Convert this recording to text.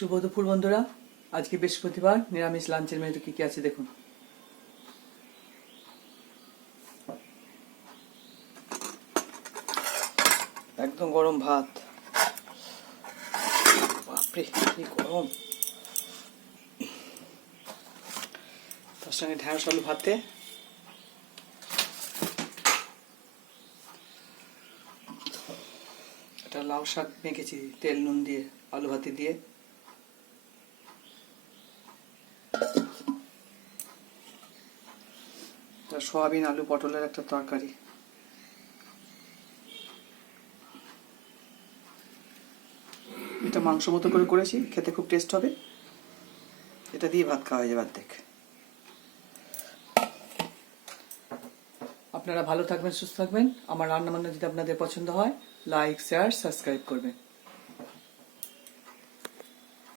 শুভ দুপুর বন্ধুরা। আজকে বৃহস্পতিবার, নিরামিষ লাঞ্চের মেনুতে কি কি আছে দেখুন। একদম গরম ভাত, বাপরে কি গরম। তার সঙ্গে ঢেঁড়স আলু ভাতে, একটা লাউ শাক মেখেছি তেল নুন দিয়ে আলু ভাতে দিয়ে, সয়াবিন আলু পটলের একটা তরকারি, এটা মাংস মতো করে করেছি, খেতে খুব টেস্ট হবে। এটা দিয়ে ভাত খাওয়া হয়ে যাবে অর্ধেক। আপনারা ভালো থাকবেন, সুস্থ থাকবেন। আমার রান্না বান্না যদি আপনাদের পছন্দ হয়, লাইক শেয়ার সাবস্ক্রাইব করবেন।